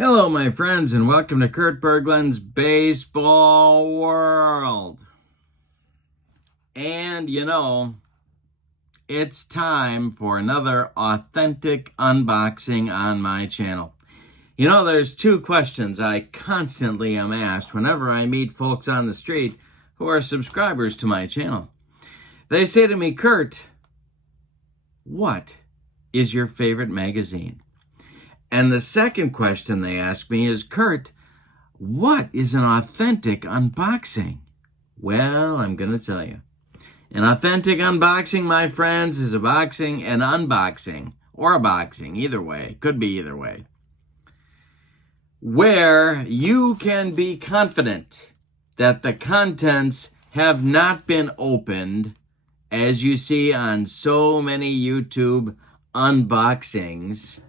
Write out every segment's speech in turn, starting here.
Hello, my friends, and welcome to Kurt Berglund's Baseball World. And, it's time for another authentic unboxing on my channel. There's two questions I constantly am asked whenever I meet folks on the street who are subscribers to my channel. They say to me, Kurt, what is your favorite magazine? And the second question they ask me is, Kurt, what is an authentic unboxing? Well, I'm going to tell you. An authentic unboxing, my friends, is a boxing and unboxing, or a boxing, either way. Could be either way. Where you can be confident that the contents have not been opened, as you see on so many YouTube unboxings,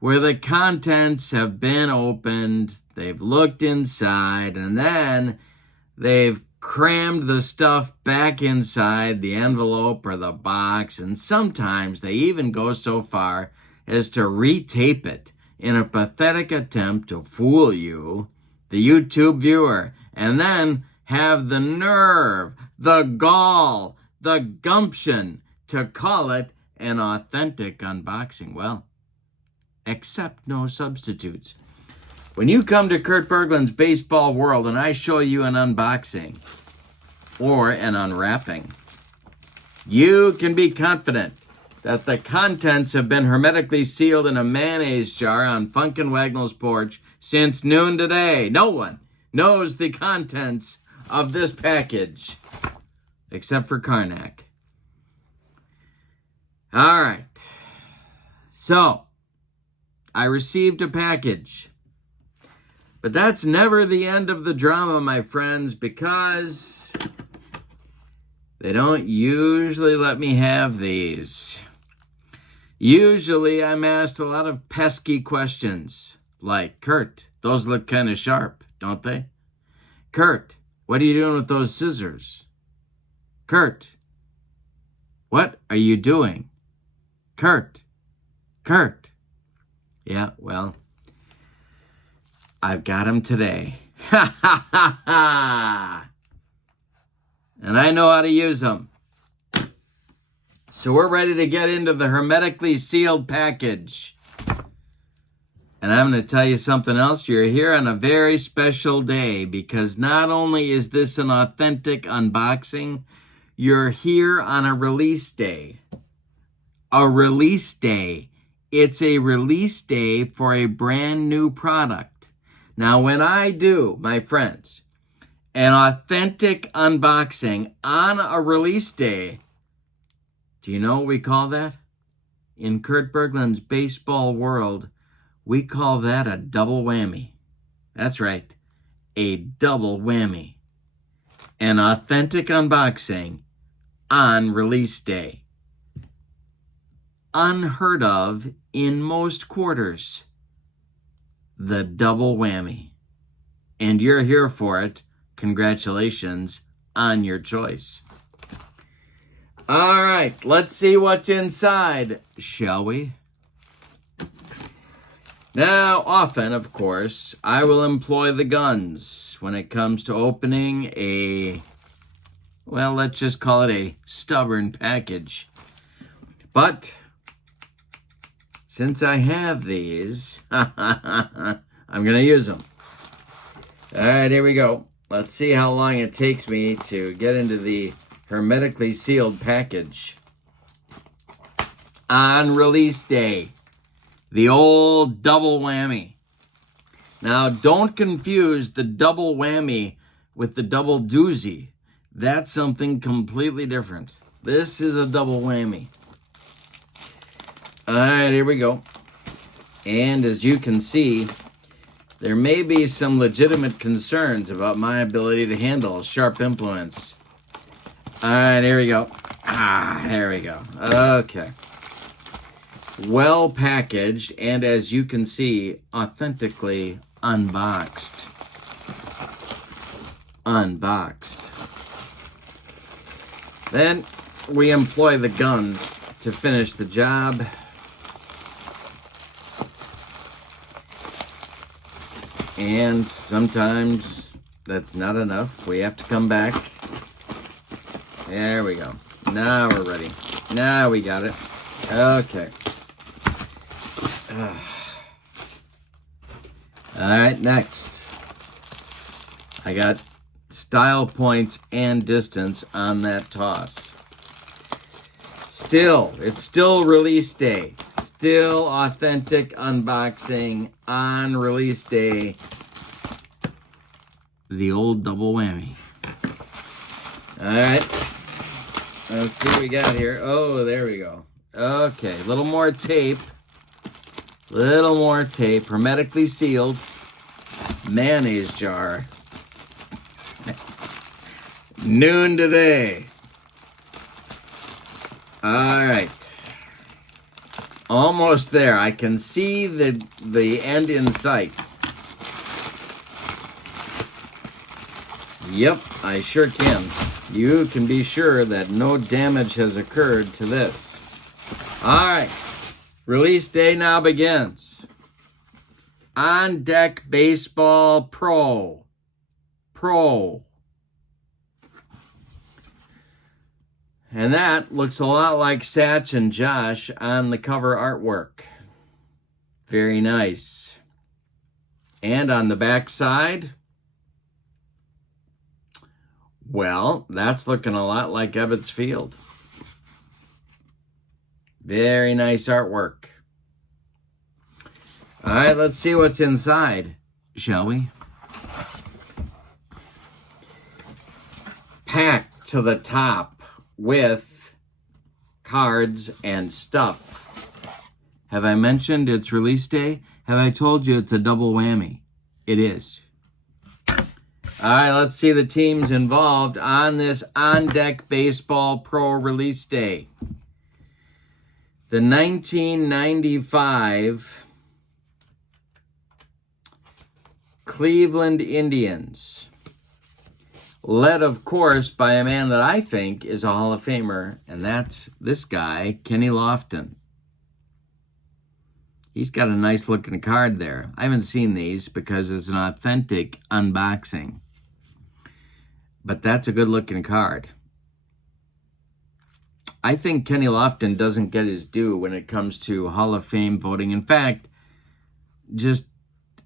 where the contents have been opened, they've looked inside, and then they've crammed the stuff back inside the envelope or the box, and sometimes they even go so far as to retape it in a pathetic attempt to fool you, the YouTube viewer, and then have the nerve, the gall, the gumption to call it an authentic unboxing. Well, accept no substitutes. When you come to Kurt Berglund's Baseball World and I show you an unboxing or an unwrapping, you can be confident that the contents have been hermetically sealed in a mayonnaise jar on Funkin' Wagnall's porch since noon today. No one knows the contents of this package except for Karnak. All right. So, I received a package. But that's never the end of the drama, my friends, because they don't usually let me have these. Usually I'm asked a lot of pesky questions, like, Kurt, those look kind of sharp, don't they? Kurt, what are you doing with those scissors? Kurt, what are you doing? Kurt. Yeah, well, I've got them today. Ha, ha, ha, ha. And I know how to use them. So we're ready to get into the hermetically sealed package. And I'm going to tell you something else. You're here on a very special day because not only is this an authentic unboxing, you're here on a release day. A release day. It's a release day for a brand new product. Now, when I do, my friends, an authentic unboxing on a release day, do you know what we call that? In Kurt Berglund's Baseball World, we call that a double whammy. That's right, a double whammy. An authentic unboxing on release day. Unheard of in most quarters. The double whammy. And you're here for it. Congratulations on your choice. All right, let's see what's inside, shall we? Now, often, of course, I will employ the guns when it comes to opening a, well, let's just call it a stubborn package. But since I have these, I'm going to use them. All right, here we go. Let's see how long it takes me to get into the hermetically sealed package. On release day, the old double whammy. Now, don't confuse the double whammy with the double doozy. That's something completely different. This is a double whammy. All right, here we go. And as you can see, there may be some legitimate concerns about my ability to handle sharp implements. All right, here we go. There we go. Okay. Well packaged, and as you can see, authentically unboxed. Then we employ the guns to finish the job. And sometimes that's not enough. We have to come back. There we go. Now we're ready. Now we got it. Okay. All right, next. I got style points and distance on that toss. It's still release day. Still authentic unboxing on release day. The old double whammy. All right. Let's see what we got here. Oh, there we go. Okay, a little more tape. Little more tape. Hermetically sealed. Mayonnaise jar. Noon today. All right. Almost there. I can see the end in sight. Yep, I sure can. You can be sure that no damage has occurred to this. All right. Release day now begins. On Deck Baseball Pro. And that looks a lot like Satch and Josh on the cover artwork. Very nice. And on the back side, well, that's looking a lot like Ebbets Field. Very nice artwork. All right, let's see what's inside, shall we? Packed to the top with cards and stuff. Have I mentioned it's release day? Have I told you it's a double whammy? It is. All right, let's see the teams involved on this On Deck Baseball Pro release day. The 1995 Cleveland Indians, led, of course, by a man that I think is a Hall of Famer, and that's this guy, Kenny Lofton. He's got a nice-looking card there. I haven't seen these because it's an authentic unboxing. But that's a good-looking card. I think Kenny Lofton doesn't get his due when it comes to Hall of Fame voting. In fact, just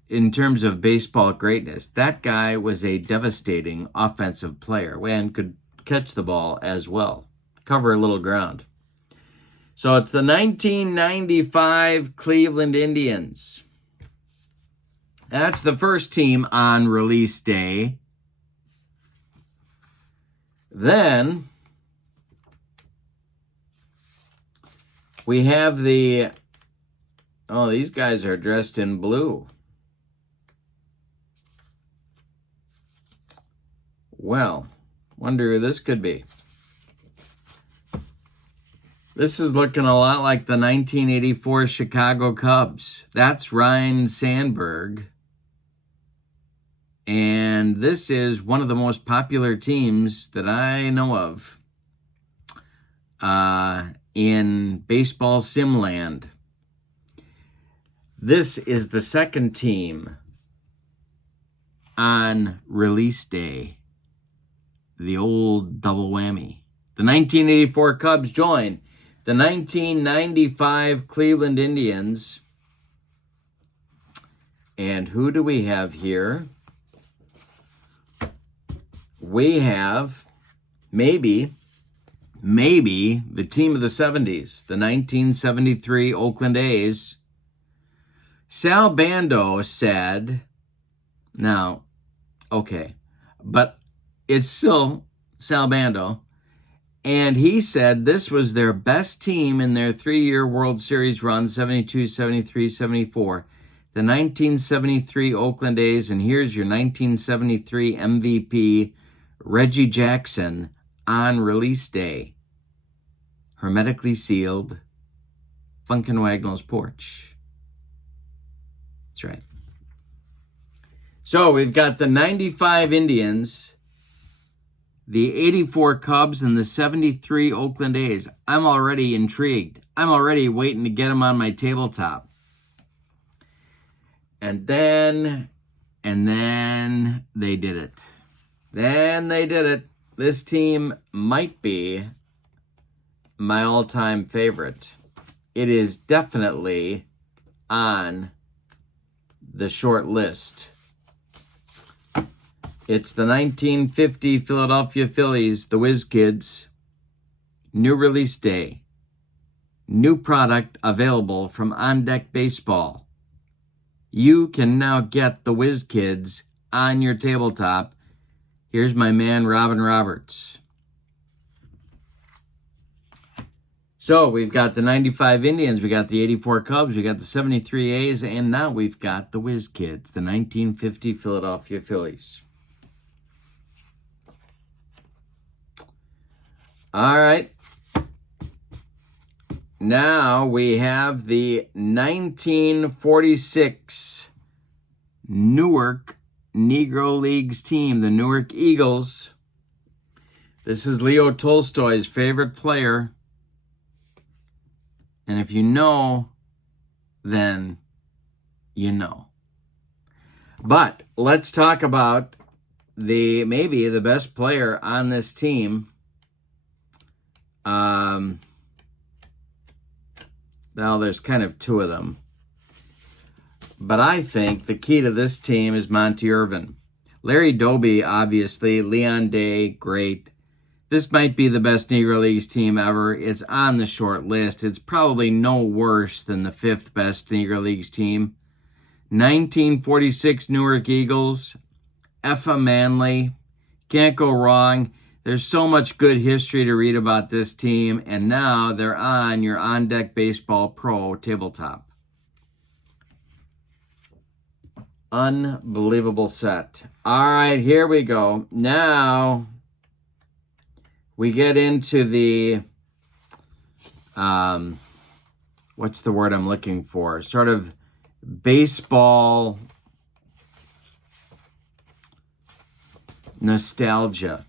in terms of baseball greatness, that guy was a devastating offensive player and could catch the ball as well, cover a little ground. So it's the 1995 Cleveland Indians. That's the first team on release day. Then we have these guys are dressed in blue. Well, wonder who this could be. This is looking a lot like the 1984 Chicago Cubs. That's Ryne Sandberg. And this is one of the most popular teams that I know of in baseball simland. This is the second team on release day. The old double whammy. The 1984 Cubs join the 1995 Cleveland Indians. And who do we have here? We have maybe the team of the 70s, the 1973 Oakland A's. Sal Bando said, now, okay, but it's still Sal Bando, and he said this was their best team in their 3-year World Series run, 72, 73, 74. The 1973 Oakland A's, and here's your 1973 MVP, Reggie Jackson, on release day. Hermetically sealed, Funkin' Wagnall's porch. That's right. So we've got the 95 Indians, the 84 Cubs, and the 73 Oakland A's. I'm already intrigued. I'm already waiting to get them on my tabletop. And then And then they did it. This team might be my all-time favorite. It is definitely on the short list. It's the 1950 Philadelphia Phillies, the Whiz Kids. New release day. New product available from On Deck Baseball. You can now get the Whiz Kids on your tabletop. Here's my man, Robin Roberts. So we've got the 95 Indians, we got the 84 Cubs, we got the 73 A's, and now we've got the Whiz Kids, the 1950 Philadelphia Phillies. All right. Now we have the 1946 Newark Negro Leagues team, the Newark Eagles. This is Leo Tolstoy's favorite player. And if you know, then you know. But let's talk about maybe the best player on this team. Well, there's kind of two of them. But I think the key to this team is Monty Irvin. Larry Doby, obviously. Leon Day, great. This might be the best Negro Leagues team ever. It's on the short list. It's probably no worse than the fifth best Negro Leagues team. 1946 Newark Eagles. Effa Manley. Can't go wrong. There's so much good history to read about this team, and now they're on your On Deck Baseball Pro tabletop. Unbelievable set. All right, here we go. Now we get into the, what's the word I'm looking for? Sort of baseball nostalgia.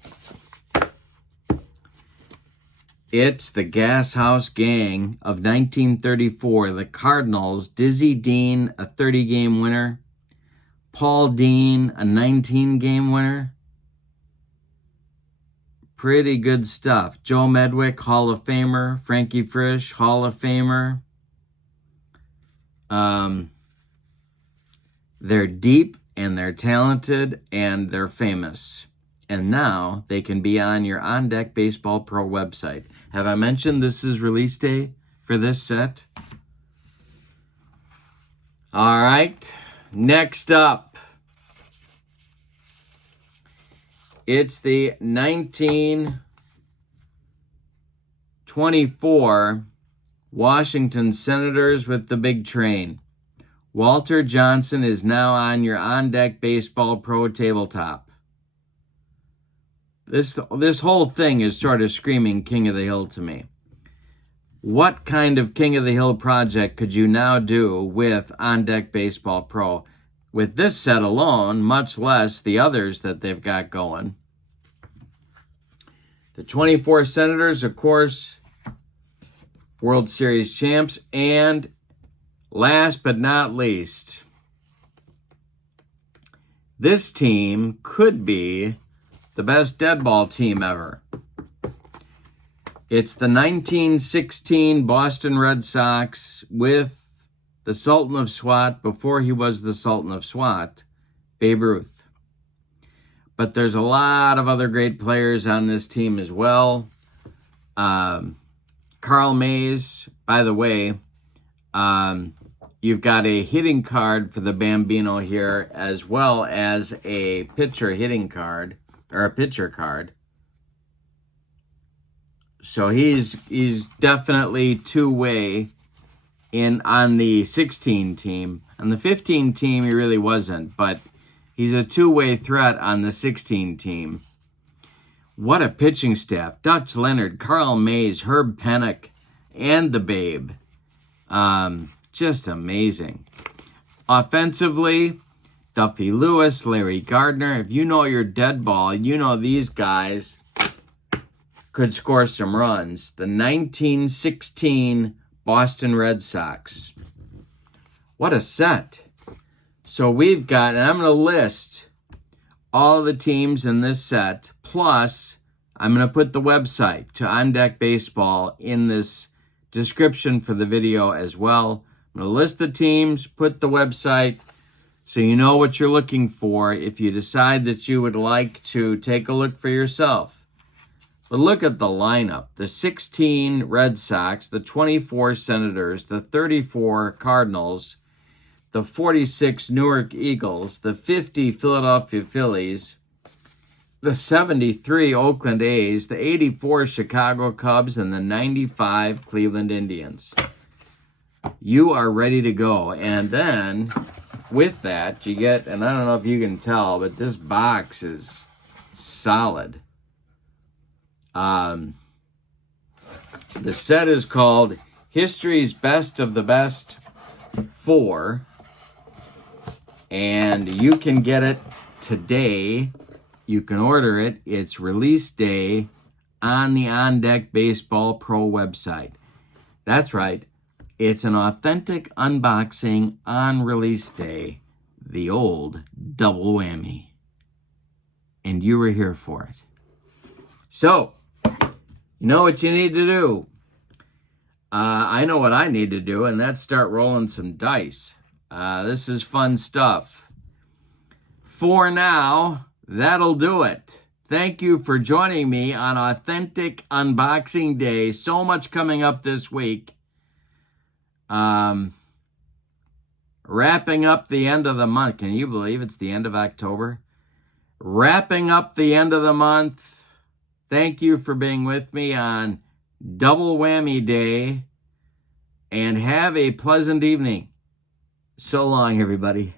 It's the Gas House Gang of 1934. The Cardinals, Dizzy Dean, a 30-game winner. Paul Dean, a 19-game winner. Pretty good stuff. Joe Medwick, Hall of Famer. Frankie Frisch, Hall of Famer. They're deep, and they're talented, and they're famous. And now they can be on your On Deck Baseball Pro website. Have I mentioned this is release day for this set? All right. Next up, it's the 1924 Washington Senators with the big train. Walter Johnson is now on your On Deck Baseball Pro tabletop. This whole thing is sort of screaming King of the Hill to me. What kind of King of the Hill project could you now do with On Deck Baseball Pro? With this set alone, much less the others that they've got going. The 24 Senators, of course, World Series champs. And last but not least, this team could be the best dead ball team ever. It's the 1916 Boston Red Sox with the Sultan of Swat, before he was the Sultan of Swat, Babe Ruth. But there's a lot of other great players on this team as well. Carl Mays, by the way, you've got a hitting card for the Bambino here, as well as a pitcher hitting card, or a pitcher card. So he's definitely two-way on the 16 team. On the 15 team, he really wasn't, but he's a two-way threat on the 16 team. What a pitching staff. Dutch Leonard, Carl Mays, Herb Pennock, and the Babe. Just amazing. Offensively, Duffy Lewis, Larry Gardner. If you know your dead ball, you know these guys could score some runs. The 1916 Boston Red Sox. What a set. So we've got, and I'm going to list all the teams in this set, plus I'm going to put the website to On Deck Baseball in this description for the video as well. I'm going to list the teams, put the website, so you know what you're looking for if you decide that you would like to take a look for yourself. But look at the lineup. The 16 Red Sox, the 24 Senators, the 34 Cardinals, the 46 Newark Eagles, the 50 Philadelphia Phillies, the 73 Oakland A's, the 84 Chicago Cubs, and the 95 Cleveland Indians. You are ready to go. And then with that, you get, and I don't know if you can tell, but this box is solid. The set is called History's Best of the Best 4. And you can get it today. You can order it. It's release day on the On Deck Baseball Pro website. That's right. It's an authentic unboxing on release day. The old double whammy. And you were here for it. So, you know what you need to do. I know what I need to do, and that's start rolling some dice. This is fun stuff. For now, that'll do it. Thank you for joining me on Authentic Unboxing Day. So much coming up this week. Wrapping up the end of the month. Can you believe it's the end of October? Wrapping up the end of the month. Thank you for being with me on Double Whammy Day. And have a pleasant evening. So long, everybody.